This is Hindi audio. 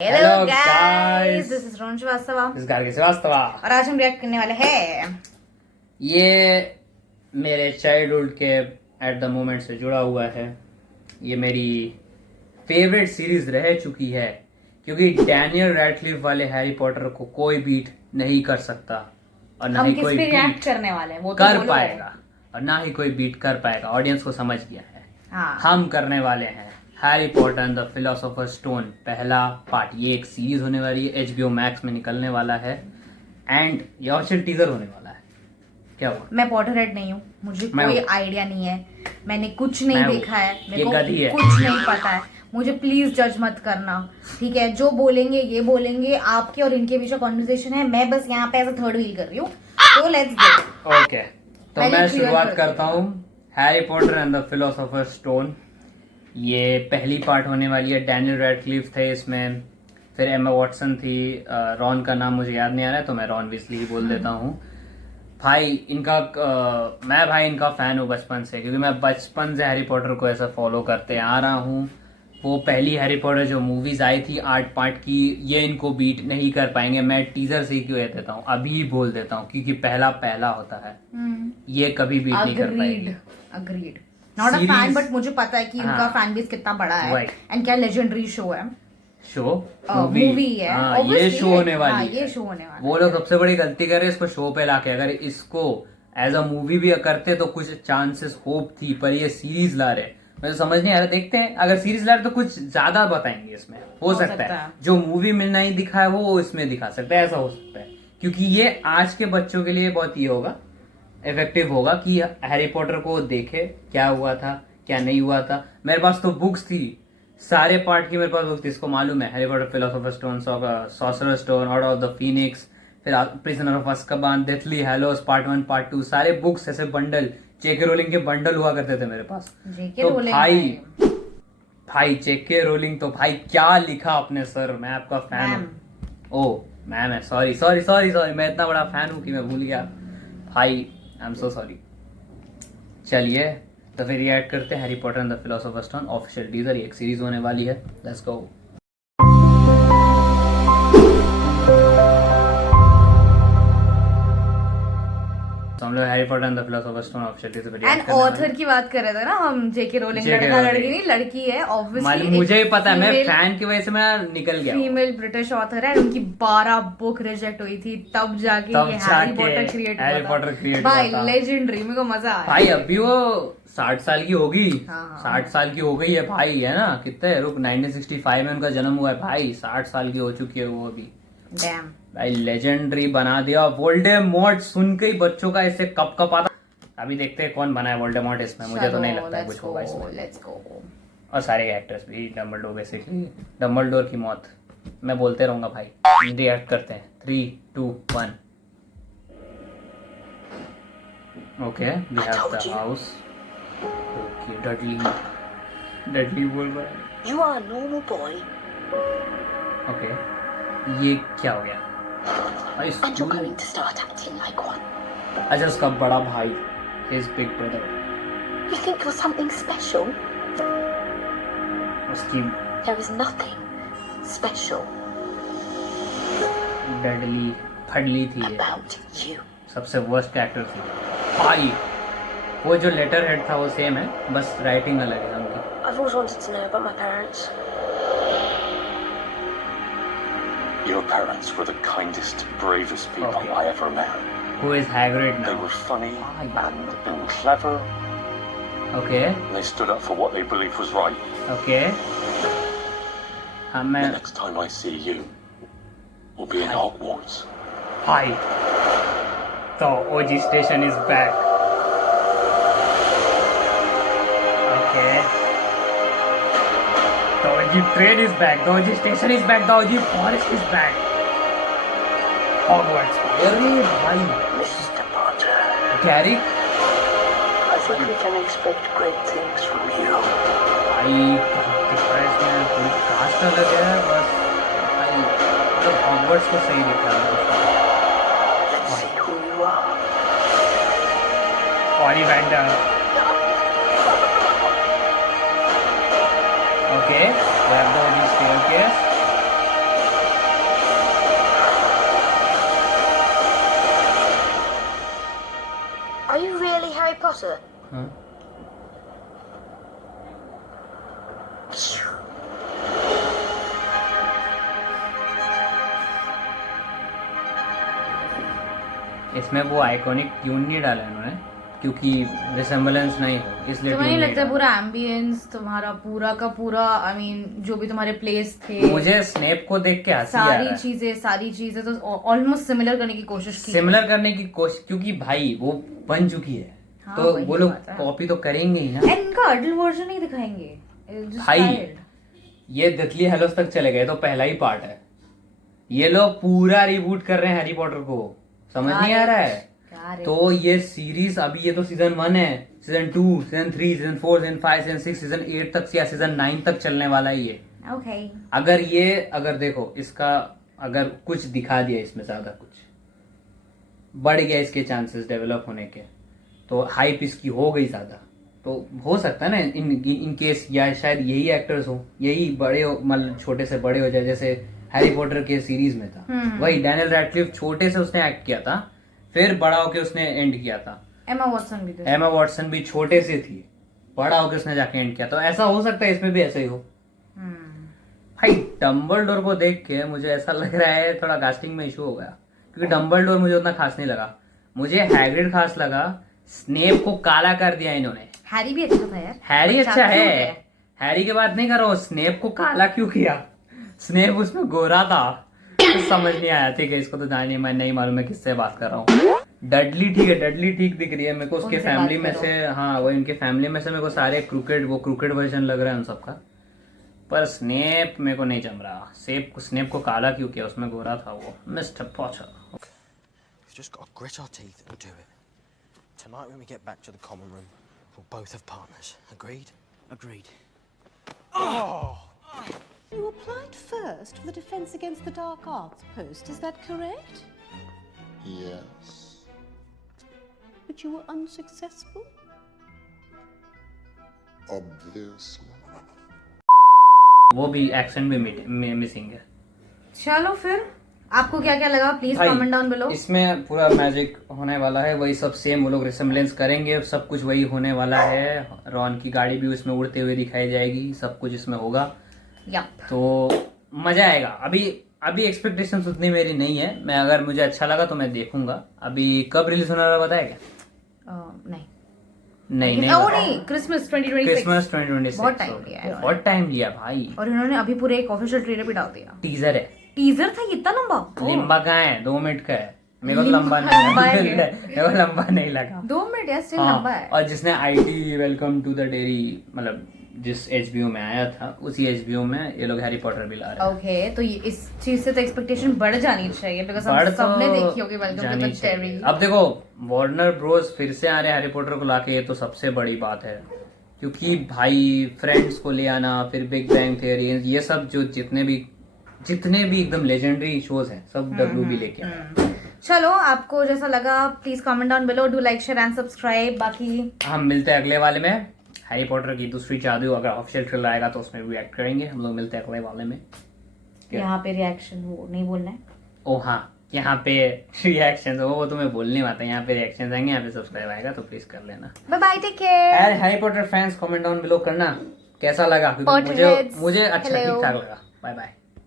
Hello guys, guys, this is Rohan Shrivastava is Gargi Srivastava. और आज हम रिएक्ट करने वाले हैं। ये मेरे चाइल्डहुड के एट द मोमेंट से जुड़ा हुआ है। ये मेरी फेवरेट सीरीज रह चुकी है क्योंकि डैनियल रैडक्लिफ वाले हैरी पॉटर को कोई बीट नहीं कर सकता और ना हम ही किस कोई पे रिएक्ट बीट करने वाले हैं वो तो कर बोलो। पाएगा और ना ही कोई बीट कर पाएगा। ऑडियंस को समझ गया है। हाँ। हम करने वाले हैं Harry Potter and the philosopher stone पहला पार्ट। ये एक सीरीज होने वाली है, HBO मैक्स में निकलने वाला है एंड ये ऑफिशियल टीजर होने वाला है। क्या हुआ? मैं पॉटर हेड नहीं हूँ, मुझे कोई आइडिया नहीं है, मैंने कुछ नहीं देखा है, मेरे को है। कुछ नहीं पता है। मुझे प्लीज जज मत करना, ठीक है? जो बोलेंगे ये बोलेंगे, आपके और इनके बीच कॉन्वर्सेशन है, मैं बस यहाँ पे एज अ थर्ड व्हील कर रही हूँ। तो लेट्स गो। ओके, तो मैं शुरुआत करता हूँ। Harry Potter and the philosopher stone ये पहली पार्ट होने वाली है। डैनियल रैडक्लिफ थे इसमें, फिर एमा वॉटसन थी, रॉन का नाम मुझे याद नहीं आ रहा है तो मैं रॉन वीजली ही बोल देता हूँ। भाई इनका मैं भाई इनका फैन हूँ बचपन से, क्योंकि मैं बचपन से हैरी पॉटर को ऐसा फॉलो करते आ रहा हूँ। वो पहली हैरी पॉटर जो मूवीज आई थी 8 पार्ट की, ये इनको बीट नहीं कर पाएंगे। मैं टीजर से ही क्यों देता हूँ, अभी बोल देता हूँ, क्योंकि पहला पहला होता है, ये कभी बीट नहीं कर पाएगी। Agreed. Not a fan, but मुझे पता है कि उनका फैन बेस कितना बड़ा है एंड क्या लेजेंडरी शो है। शो मूवी है। ये शो होने वाली है। ये शो होने वाला वो लोग सबसे बड़ी गलती कर रहे हैं इसको शो पे लाके। अगर इसको एज अ मूवी भी करते तो कुछ चांसेस होप थी, पर ये सीरीज ला रहे। मुझे समझ नहीं आ रहा, देखते हैं। अगर सीरीज ला रहे तो कुछ ज्यादा बताएंगे इसमें, हो सकता है जो मूवी में नहीं दिखा है वो इसमें दिखा सकता है, ऐसा हो सकता है। क्योंकि ये आज के बच्चों के लिए बहुत ये होगा, इफेक्टिव होगा कि हैरी पॉटर को देखे क्या हुआ था क्या नहीं हुआ था। मेरे पास तो बुक्स थी, सारे पार्ट की मेरे पास बुक्स थी, इसको मालूम है। Harry Potter philosopher stone, sorcerer stone, order of the phoenix, फिर prisoner of Azkaban, deathly hallows part 1 part 2, सारे बुक्स ऐसे बंडल, जेके रोलिंग के बंडल हुआ करते थे मेरे पास। तो भाई जेके रोलिंग तो भाई क्या लिखा अपने सर। मैं आपका फैन हूँ। ओ मैम है, सॉरी सॉरी सॉरी सॉरी, मैं इतना बड़ा फैन हूँ कि मैं भूल गया भाई। I am so sorry. चलिए तो फिर रिएक्ट करते हैं Harry Potter and the philosopher stone official teaser. ये एक सीरीज होने वाली है। Let's go. हम लोग Harry Potter and the philosopher stone official teaser पे एंड ऑथर की बात कर रहे थे ना हम। जेके रोलिंग लड़का लड़की नहीं, लड़की है ऑब्वियसली। मुझे ही पता है, मैं फैन की वजह से मैं निकल गया। फीमेल ब्रिटिश ऑथर है, उनकी 12 बुक रिजेक्ट हुई थी, तब जाके ये हैरी पॉटर क्रिएट हुआ। भाई लेजेंडरी, मेरे को मजा आया। भाई अभी वो 60 साल की होगी। 60 साल की हो गई है भाई, है ना? कितने रुक 1965 में उनका जन्म हुआ है भाई, 60 साल की हो चुकी है वो अभी। डैम भाई लेजेंडरी बना दिया। वोल्डेमॉर्ट सुन के ही बच्चों का ऐसे कप कप आता। अभी देखते हैं कौन बना है वोल्डेमॉर्ट इसमें। मुझे तो नहीं लगता है कुछ होगा इसमें। Let's go. और सारे एक्टर्स भी, डम्बलडोर बेसिकली, डम्बलडोर की मौत मैं बोलते रहूंगा भाई। रिएक्ट करते हैं 3, 2, 1। Okay, we have the house. Okay, Dudley बोल रहा है। You are a normal boy. Okay, ये क्या हो गया? And you're going to start acting like one. अच्छा, उसका बड़ा भाई, his big brother। You think you're something special? उसकी There is nothing special Dudley फडली थी ये, about you. सबसे वर्स्ट कैरेक्टर थी भाई। वो जो लेटर हेड था वो सेम है, बस राइटिंग अलग है उनकी। I've always wanted to know about my parents. Your parents were the kindest, bravest people I ever met. Who is Hagrid now? They were funny and clever. Okay. They stood up for what they believed was right. Okay. The next time I see you, we'll be in Hogwarts. Hi. The OG station is back. Okay. The OG train is back. The OG station is back. The OG forest is back. Hogwarts. अरे भाई, Mr. Potter. Gary. I think we can expect great things from you. भाई दिख रहा है इसमें, पूरी कास्ट अलग है बस। भाई मतलब हॉगवर्ट्स को सही दिख रहा है। Let's see who you are. Ollivander. Okay, we have the staircase. sir. हाँ इसमें वो आइकॉनिक ट्यून नहीं डाला इन्होंने क्योंकि रिसेम्बलेंस नहीं हो इसलिए तुम्हें नहीं tune लगता डाला। पूरा एम्बियंस तुम्हारा पूरा का पूरा आई मीन जो भी तुम्हारे प्लेस थे मुझे स्नेप को देख के हंसी आ रहा सारी चीजें तो ऑलमोस्ट सिमिलर करने की कोशिश की सिमिलर करने की कोशिश क्योंकि भाई वो बन चुकी है हाँ, तो वही वो लोग बात है। कॉपी तो करेंगे ही ना। एंड इनका अडल्ट वर्जन नहीं दिखाएंगे Just भाई tired. ये डेथली हेलोस तक चले गए तो पहला ही पार्ट है ये लोग पूरा रिबूट कर रहे हैं हैरी पॉटर को समझ नहीं आ रहा है क्या रे? तो ये सीरीज अभी ये तो सीजन 1 है season 2 season 3 season 4 season 5 season 6 season 8 तक या सीजन 9 तक चलने वाला है ये Okay. अगर देखो इसका अगर कुछ दिखा दिया इसमें ज्यादा कुछ बढ़ गया इसके चांसेस डेवलप होने के तो हाइप इसकी हो गई ज्यादा तो हो सकता है ना इन केस या शायद यही एक्टर्स हो यही बड़े हो मतलब छोटे से बड़े हो जाए जैसे हैरी पॉटर के सीरीज में था वही डैनियल रैडक्लिफ छोटे से उसने एक्ट किया था फिर बड़ा होके उसने एंड किया था एमा वॉटसन भी थे एमा वॉटसन भी छोटे से थी बड़ा होके उसने जाके एंड किया तो ऐसा हो सकता है इसमें भी ऐसा ही हो भाई डम्बलडोर को देख के मुझे ऐसा लग रहा है थोड़ा कास्टिंग में इशू हो गया क्योंकि डम्बलडोर मुझे उतना खास नहीं लगा मुझे हैग्रिड खास लगा स्नेप को काला कर दिया इन्होंने हैरी भी अच्छा था यार हैरी बच्चा अच्छा cute है हैरी की बात नहीं कर रहा हूँ स्नेप को काला क्यों किया स्नेप उसमें गोरा था तो समझ नहीं आया ठीक है इसको तो जानिए मैं नहीं मालूम मैं किससे बात कर रहा हूँ डडली ठीक है डडली ठीक दिख रही है मेरे को उसके उनसे फैमिली बात में करो। से हाँ वो इनके फैमिली में से मेरे को सारे क्रिकेट वर्जन लग रहा है उन सबका पर स्नेप मेरे को नहीं जम रहा स्नेप को काला क्यों किया उसमें गोरा था वो mister Potter We've just got to grit our teeth and do it. Tonight when we get back to the common room, we'll both have partners. Agreed? Agreed. You applied first for the Defence Against the Dark Arts post, is that correct? Yes. But you were unsuccessful? Obviously. वो भी एक्सेंट भी मिसिंग है चलो फिर आपको क्या क्या लगा प्लीज भाई, कमेंट डाउन बिलो इसमें पूरा मैजिक होने वाला है वही सब सेम वो लोग रिसेम्बलेंस करेंगे सब कुछ वही होने वाला है रॉन की गाड़ी भी उसमें उड़ते हुए दिखाई जाएगी सब कुछ इसमें होगा यप तो मजा आएगा अभी एक्सपेक्टेशंस उतनी मेरी नहीं है मैं अगर मुझे अच्छा लगा तो मैं देखूंगा अभी कब रिलीज होने वाला बताया क्या नहीं नहीं ओ नहीं क्रिसमस 2026 क्रिसमस 2026 बहुत टाइम लिया है बहुत टाइम लिया भाई और इन्होंने अभी पूरे एक ऑफिशियल ट्रेलर भी डाल दिया टीजर है टीजर था कितना लंबा लंबा कहाँ है 2 मिनट का है मेरे को लंबा लंबा है नहीं क्या? मेरे को लंबा नहीं लगा 2 मिनट या स्टिल हाँ, लंबा है और जिसने IT welcome to the Derry मतलब जिस एचबीओ में आया था उसी एचबीओ में ये लोग हैरी पॉटर भी ला रहे हैं ओके तो ये इस चीज से तो एक्सपेक्टेशन बढ़ जानी चाहिए बिकॉज हम बढ़ सबने तो देखी होगी वेलकम टू जानी द चाहिए। डेरी अब देखो वार्नर ब्रोस फिर से आ रहे हैं हैरी पॉटर को लाके ये तो सबसे बड़ी बात है क्योंकि भाई फ्रेंड्स को ले आना फिर बिग बैंग थ्योरी ये सब जो जितने भी एकदम लेजेंडरी शोज हैं सब डब्ल्यूबी लेके आए चलो आपको जैसा लगा please comment down below do like share and subscribe बाकी हम मिलते हैं अगले वाले में हैरी पॉटर की दूसरी जादू अगर ऑफिशियल ट्रेलर आएगा तो उसमें रिएक्ट करेंगे हम लोग मिलते हैं अगले वाले में क्या? यहाँ पे रिएक्शन वो नहीं बोलना है ओ हाँ यहाँ पे रिएक्शन वो तुम्हें बोलने आता है यहाँ पे रिएक्शन आएंगे यहाँ पे सब्सक्राइब आएगा तो प्लीज कर लेना बाय बाय टेक केयर यार Harry Potter fans comment down below करना कैसा लगा क्योंकि Potterheads, मुझे अच्छा hello. ठीक ठाक लगा बाय बाय